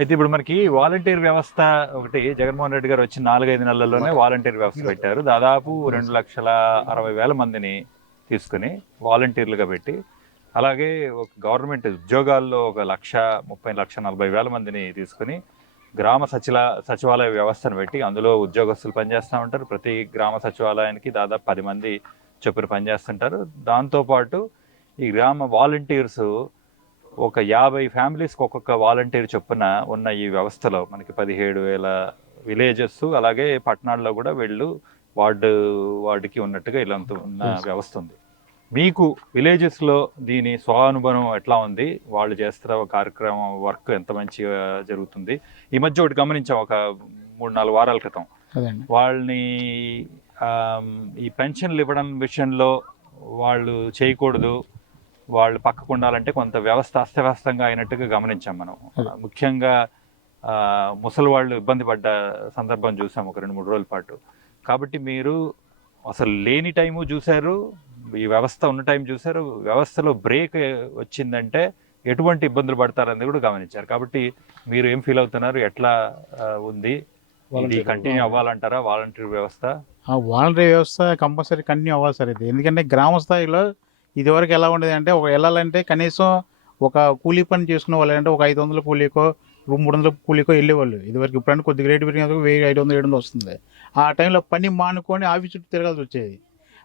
అయితే ఇప్పుడు మనకి వాలంటీర్ వ్యవస్థ ఒకటి జగన్మోహన్ రెడ్డి గారు వచ్చిన 4-5 నెలల్లోనే వాలంటీర్ వ్యవస్థ పెట్టారు. దాదాపు 2,60,000 మందిని తీసుకుని వాలంటీర్లుగా పెట్టి, అలాగే ఒక గవర్నమెంట్ ఉద్యోగాల్లో 1,30,40,000 మందిని తీసుకుని గ్రామ సచివాలయ వ్యవస్థను పెట్టి అందులో ఉద్యోగస్తులు పనిచేస్తూ ఉంటారు. ప్రతి గ్రామ సచివాలయానికి దాదాపు 10 మంది చొప్పున పనిచేస్తుంటారు. దాంతోపాటు ఈ గ్రామ వాలంటీర్స్ ఒక 50 ఫ్యామిలీస్కి ఒక్కొక్క వాలంటీర్ చొప్పున ఉన్న ఈ వ్యవస్థలో మనకి 17,000 విలేజెస్, అలాగే పట్టణాల్లో కూడా వీళ్ళు వార్డుకి ఉన్నట్టుగా ఇలా ఉన్న వ్యవస్థ ఉంది. మీకు విలేజెస్లో దీని స్వానుభవం ఎట్లా ఉంది? వాళ్ళు చేస్తున్న కార్యక్రమం వర్క్ ఎంత మంచిగా జరుగుతుంది? ఈ మధ్య ఒకటి గమనించాం, ఒక 3-4 వారాల క్రితం వాళ్ళని ఈ పెన్షన్లు ఇవ్వడం విషయంలో వాళ్ళు చేయకూడదు, వాళ్ళు పక్కకు ఉండాలంటే కొంత వ్యవస్థ అస్తవ్యస్తంగా అయినట్టుగా గమనించాం మనం. ముఖ్యంగా ముసలి వాళ్ళు ఇబ్బంది పడ్డ సందర్భం చూసాం ఒక 2-3 రోజుల పాటు. కాబట్టి మీరు అసలు లేని టైము చూశారు, ఈ వ్యవస్థ ఉన్న టైం చూశారు, వ్యవస్థలో బ్రేక్ వచ్చిందంటే ఎటువంటి ఇబ్బందులు పడతారని కూడా గమనించారు. కాబట్టి మీరు ఏం ఫీల్ అవుతున్నారు? ఎట్లా ఉంది? ఇది కంటిన్యూ అవ్వాలంటారా వాలంటీర్ వ్యవస్థ? వాలంటీర్ వ్యవస్థ కంపల్సరీ కంటిన్యూ అవ్వాలి సార్ ఇది. ఎందుకంటే గ్రామ స్థాయిలో ఇదివరకు ఎలా ఉండేది అంటే వెళ్ళాలంటే కనీసం ఒక కూలీ పని చేసుకునే వాళ్ళు అంటే ఒక 500 కూలీకో 300 కూలీకో వెళ్ళేవాళ్ళు ఇదివరకు. ఇప్పుడంటే కొద్దిగా రేటు పెరిగినందుకు 1,500-700 వస్తుంది. ఆ టైంలో పని మానుకొని ఆఫీస్ చుట్టూ తిరగాల్సి వచ్చేది.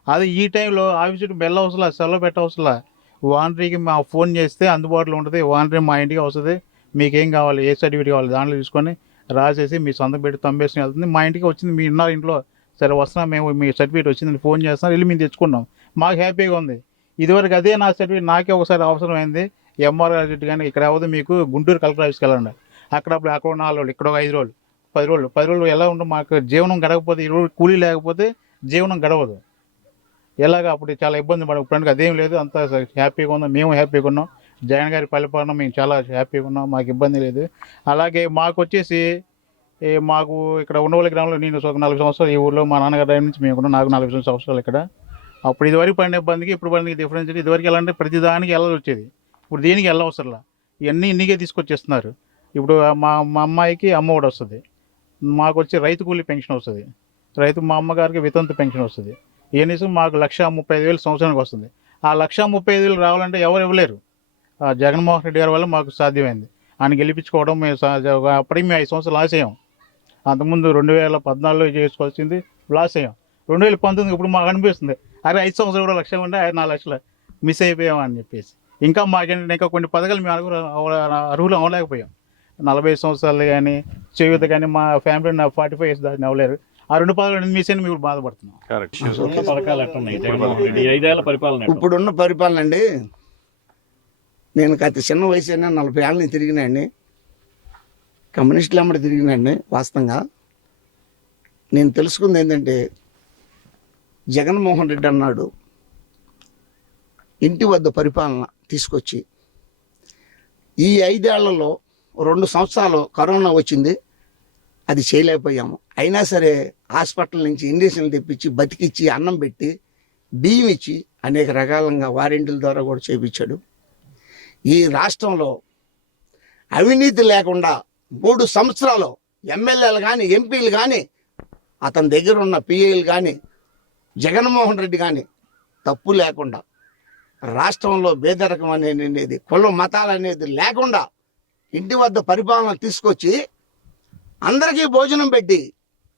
అది ఈ టైంలో ఆఫీస్ చుట్టూ వెళ్ళవసలా, సెలవు పెట్టవసలా, వాలంటీర్కి మా ఫోన్ చేస్తే అందుబాటులో ఉంటుంది. వాలంటీర్ మా ఇంటికి వస్తుంది, మీకేం కావాలి, ఏ సర్టిఫికేట్ కావాలి దాంట్లో తీసుకొని రాసేసి మీ సొంతం పెట్టి తంబేసుకుని వెళ్తుంది. మా ఇంటికి వచ్చింది, మీ ఉన్నారు ఇంట్లో, సరే వస్తున్నాం మేము, మీ సర్టిఫికేట్ వచ్చిందని ఫోన్ చేస్తున్నాం, వెళ్ళి మేము తెచ్చుకున్నాం, మాకు హ్యాపీగా ఉంది. ఇదివరకు అదే నా సర్టిఫికేట్ నాకే ఒకసారి అవసరమైంది, ఎంఆర్ సర్టిఫికేట్ కానీ ఇక్కడ అవ్వదు, మీకు గుంటూరు కలెక్టర్ ఆఫీస్కి వెళ్ళండి, అక్కడ 4 రోజులు, ఇక్కడ 5 రోజులు, 10 రోజులు ఎలా ఉండదు. మాకు జీవనం గడవకపోతే, ఈరోజు కూలీ లేకపోతే జీవనం గడవదు. ఎలాగ అప్పుడు చాలా ఇబ్బంది పడ. ఇప్పుడు అదేం లేదు, అంతా హ్యాపీగా ఉన్నాం, మేము హ్యాపీగా ఉన్నాం. జగన్ గారి పరిపాలన మేము చాలా హ్యాపీగా ఉన్నాం, మాకు ఇబ్బంది లేదు. అలాగే మాకు వచ్చేసి మాకు ఇక్కడ ఉండవల్లి గ్రామంలో నేను ఒక 40 సంవత్సరాలు ఈ ఊళ్ళో, మా నాన్నగారి టైం నుంచి మేము ఉన్నాం, నాకు 40 సంవత్సరాలు ఇక్కడ. అప్పుడు ఇదివరకు పడిన ఇబ్బందికి ఇప్పుడు పడిన డిఫరెన్స్ ఇదివరకు ఎలా అంటే ప్రతి దానికి వెళ్ళాల్సి వచ్చేది, ఇప్పుడు దేనికి వెళ్ళవసరంలా, ఇవన్నీ ఇన్నికే తీసుకొచ్చేస్తున్నారు. ఇప్పుడు మా అమ్మాయికి అమ్మఒడి వస్తుంది, మాకు వచ్చి రైతు కూలీ పెన్షన్ వస్తుంది, మా అమ్మగారికి వితంతు పెన్షన్ వస్తుంది. ఇవన్నీ మాకు 1,35,000 సంవత్సరానికి వస్తుంది. ఆ 1,35,000 రావాలంటే ఎవరు ఇవ్వలేరు. జగన్మోహన్ రెడ్డి గారి వల్ల మాకు సాధ్యమైంది. ఆయన గెలిపించుకోవడం మేము అప్పటికి మేము 5 సంవత్సరాలు లాస్ అయ్యాం. అంతకుముందు 2014లో చేసుకోవాల్సింది లాస్ అయ్యాం. 2019 ఇప్పుడు మాకు అనిపిస్తుంది, అరే 5 సంవత్సరాలు కూడా 1,00,000 ఉంటే 4 లక్షలు మిస్ అయిపోయామని చెప్పేసి. ఇంకా మాకేంటంటే ఇంకా కొన్ని పథకాలు మేము అర్హులు అవ్వలేకపోయాం. 40 సంవత్సరాలు కానీ చేయూత కానీ మా ఫ్యామిలీ 45 ఇయర్స్ దాకా అవ్వలేరు. ఆ 2 పథకాలు మిస్ అయిన మేము బాధపడుతున్నాం. ఇప్పుడున్న పరిపాలన అండి, నేను అతి చిన్న వయసు అయినా 40 ఏళ్ళని తిరిగినండి, కమ్యూనిస్టులు అమ్మడి తిరిగినండి. వాస్తవంగా నేను తెలుసుకుంది ఏంటంటే, జగన్మోహన్ రెడ్డి అన్నాడు ఇంటి వద్ద పరిపాలన తీసుకొచ్చి, ఈ 5 ఏళ్లలో 2 సంవత్సరాలు కరోనా వచ్చింది, అది చేయలేకపోయాము. అయినా సరే హాస్పిటల్ నుంచి ఇంజక్షన్లు తెప్పించి బతికిచ్చి అన్నం పెట్టి బియ్యం ఇచ్చి అనేక రకాలంగా వారంటీల ద్వారా కూడా చేయించాడు. ఈ రాష్ట్రంలో అవినీతి లేకుండా 3 సంవత్సరాలు ఎమ్మెల్యేలు కానీ ఎంపీలు కానీ అతని దగ్గర ఉన్న పిఏలు కానీ జగన్మోహన్ రెడ్డి కానీ తప్పు లేకుండా రాష్ట్రంలో పేదరికం అనేది కుల మతాలు అనేది లేకుండా ఇంటి వద్ద పరిపాలన తీసుకొచ్చి అందరికీ భోజనం పెట్టి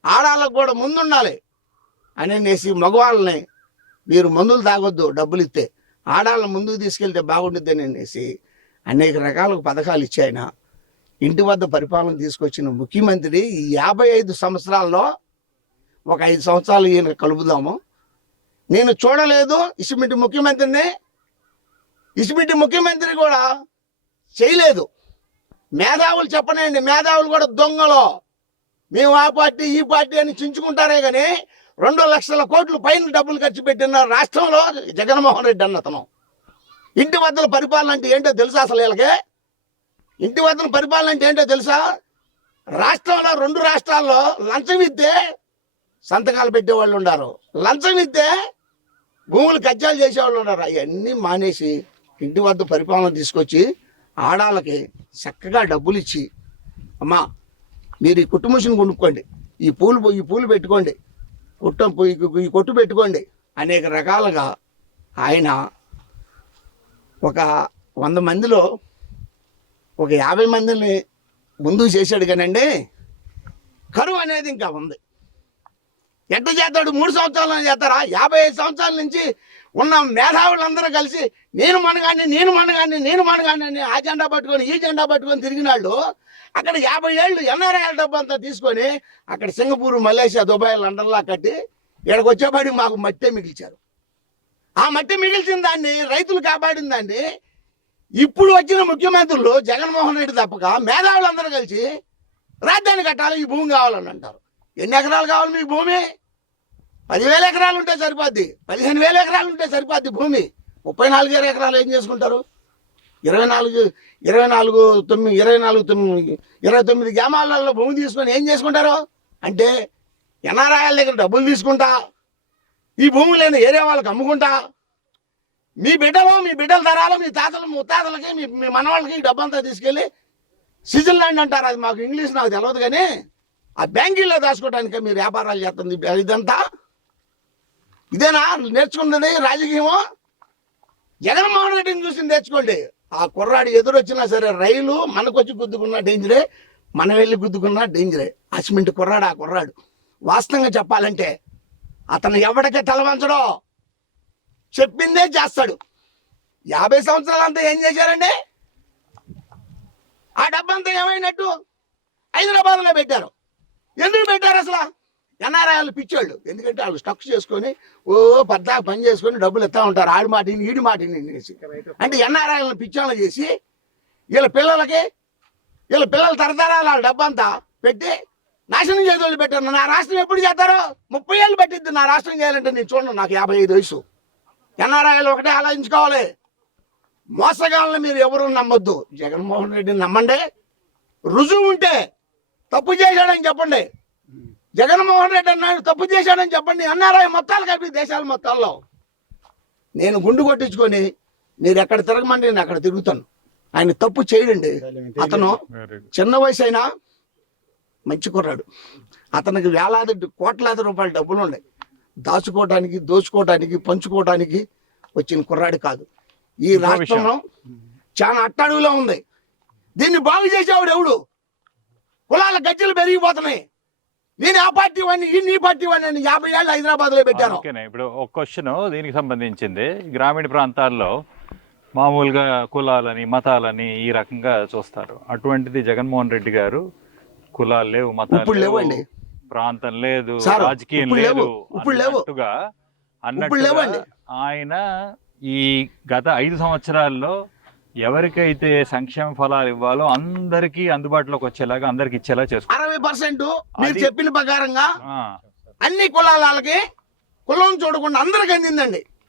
ఆడాళ్ళకు కూడా ముందుండాలి అనేసి మగవాళ్ళని మీరు మందులు తాగొద్దు డబ్బులు ఇస్తే, ఆడాళ్ళని ముందుకు తీసుకెళ్తే బాగుంటుంది అనేసి అనేక రకాల పథకాలు ఇచ్చి ఆయన ఇంటి వద్ద పరిపాలన తీసుకొచ్చిన ముఖ్యమంత్రి ఈ 55 సంవత్సరాల్లో ఒక 5 సంవత్సరాలు ఈయన కలుపుదాము. నేను చూడలేదు ఇసుమిటి ముఖ్యమంత్రిని, ఇసుమిటి ముఖ్యమంత్రి కూడా చేయలేదు. మేధావులు చెప్పనండి, మేధావులు కూడా దొంగలో, మేము ఆ పార్టీ ఈ పార్టీ అని చించుకుంటారే కానీ 2 లక్షల కోట్లు పైన డబ్బులు ఖర్చు పెట్టిన రాష్ట్రంలో జగన్మోహన్ రెడ్డి అన్నతను. ఇంటి వద్దల పరిపాలన అంటే ఏంటో తెలుసా? అసలు వీళ్ళకి ఇంటి వద్దల పరిపాలన అంటే ఏంటో తెలుసా? రాష్ట్రంలో 2 రాష్ట్రాల్లో లంచం ఇద్దే సంతకాలు పెట్టేవాళ్ళు ఉన్నారు, లంచం ఇద్దే భూములు కబ్జాలు చేసేవాళ్ళు ఉన్నారు. అవన్నీ మానేసి ఇంటి వద్ద పరిపాలన తీసుకొచ్చి ఆడాళ్ళకి చక్కగా డబ్బులు ఇచ్చి అమ్మా మీరు ఈ కుట్టు మిషన్ కొనుక్కోండి, ఈ పూలు పెట్టుకోండి, ఈ కొట్టు పెట్టుకోండి, అనేక రకాలుగా ఆయన ఒక 100 మందిలో ఒక 50 మందిని ముందుకు చేశాడు కానండి. కరువు అనేది ఇంకా ఉంది. ఎట్లా చేస్తాడు? 3 సంవత్సరాలు చేస్తారా? 55 సంవత్సరాల నుంచి ఉన్న మేధావులందరూ కలిసి నేను మనగాన్ని అని ఆ జెండా పట్టుకొని ఈ జెండా పట్టుకొని తిరిగినాళ్ళు. అక్కడ 50 ఏళ్ళు ఎన్ఆర్ఐ డబ్బు అంతా తీసుకొని అక్కడ సింగపూర్, మలేషియా, దుబాయ్, లండన్లా కట్టి ఇక్కడికి వచ్చేపాడి మాకు మట్టే మిగిల్చారు. ఆ మట్టి మిగిల్చిన దాన్ని, రైతులు కాపాడిన దాన్ని ఇప్పుడు వచ్చిన ముఖ్యమంత్రులు జగన్మోహన్ రెడ్డి తప్పక మేధావులందరూ కలిసి రాజధాని కట్టాలి, ఈ భూమి కావాలని అంటారు. ఎన్ని ఎకరాలు కావాలి మీకు భూమి? 10,000 ఎకరాలు ఉంటే సరిపోద్ది, 15,000 ఎకరాలు ఉంటే సరిపోద్ది భూమి. 34,000 ఎకరాలు ఏం చేసుకుంటారు? 29 గ్రామాలలో భూమి తీసుకొని ఏం చేసుకుంటారు? అంటే ఎన్ఆర్ఐల దగ్గర డబ్బులు తీసుకుంటా, ఈ భూమి లేని ఏరియా వాళ్ళకి అమ్ముకుంటా, మీ బిడ్డల తరాలు, మీ తాతలు ముత్తాతలకి, మీ మనవాళ్ళకి ఈ డబ్బంతా తీసుకెళ్ళి స్విట్జర్లాండ్ అంటారు. అది మాకు ఇంగ్లీష్ నాకు తెలియదు, కానీ ఆ బ్యాంకుల్లో దాచుకోవడానికి మీరు వ్యాపారాలు చేస్తుంది. ఇదంతా ఇదేనా నేర్చుకున్నది రాజకీయమో? జగన్మోహన్ రెడ్డిని చూసి నేర్చుకోండి. ఆ కుర్రాడు ఎదురొచ్చినా సరే రైలు మనకొచ్చి గుద్దుకున్నా డేంజరే, మనం వెళ్ళి గుద్దుకున్నా డేంజరే. అసిమెంట్ కుర్రాడు ఆ కుర్రాడు. వాస్తవంగా చెప్పాలంటే అతను ఎవరికే తలవంచడో, చెప్పిందే చేస్తాడు. 50 సంవత్సరాలంతా ఏం చేశారండి? ఆ డబ్బంతా ఏమైనట్టు? హైదరాబాద్లో పెట్టారు. ఎందుకు పెట్టారు అసలు? ఎన్ఆర్ఐలు పిచ్చోళ్ళు. ఎందుకంటే వాళ్ళు స్టక్ చేసుకొని పద్దా పని చేసుకొని డబ్బులు ఇస్తా ఉంటారు. ఆడి మాటిని ఈడి మాటిని అంటే ఎన్ఆర్ఐలను పిచ్చోళ్ళు చేసి వీళ్ళ పిల్లల తరతరాలు వాళ్ళ డబ్బంతా పెట్టి నాశనం చేసేవాళ్ళు పెట్టారు. నా రాష్ట్రం ఎప్పుడు చేస్తారో? 30 ఏళ్ళు పట్టిద్ది నా రాష్ట్రం చేయాలంటే. నేను చూడండి, నాకు 55 వయసు. ఎన్ఆర్ఐలు ఒకటే ఆలోచించుకోవాలి. మోసగాళ్ళని మీరు ఎవరు నమ్మొద్దు. జగన్మోహన్ రెడ్డిని నమ్మండి. రుజువు ఉంటే తప్పు చేశాడని చెప్పండి. జగన్మోహన్ రెడ్డి అన్నాడు తప్పు చేశాడని చెప్పండి. ఎన్ఆర్ఐ మొత్తాలు కలిపి దేశాల మొత్తాల్లో నేను గుండు కొట్టించుకొని మీరు ఎక్కడ తిరగమండి నేను అక్కడ తిరుగుతాను. ఆయన తప్పు చేయడండి. అతను చిన్న వయసు అయినా మంచి కుర్రాడు. అతనికి కోట్లాది రూపాయల డబ్బులు ఉన్నాయి. దాచుకోవడానికి, దోచుకోవడానికి, పంచుకోవడానికి వచ్చిన కుర్రాడు కాదు. ఈ రాష్ట్రంలో చాలా అట్టడుగులో ఉంది. దీన్ని బాగు చేసేవాడు ఎవడు? కులాల గజ్జలు పెరిగిపోతున్నాయి. నేను ఆ పార్టీ వాడిని, ఈ పార్టీ వాడిని 50 ఏళ్ళు హైదరాబాద్లో పెట్టాను. ఇప్పుడు ఒక క్వశ్చన్ దీనికి సంబంధించింది. గ్రామీణ ప్రాంతాల్లో మామూలుగా కులాలని, మతాలని ఈ రకంగా చూస్తారు. అటువంటిది జగన్మోహన్ రెడ్డి గారు కులాలు లేవు, మతాలు లేవు, ప్రాంతం లేదు, రాజకీయం లేదు అన్నట్టుగా ఆయన ఈ గత 5 సంవత్సరాల్లో ఎవరికైతే సంక్షేమ ఫలాలు ఇవ్వాలో అందరికీ అందుబాటులోకి వచ్చేలాగా, అందరికి ఇచ్చేలా చేసుకుంటారు. 60% మీరు చెప్పిన ప్రకారంగా అన్ని కులాలకి కులం చూడకుండా అందరికి అందిందండి.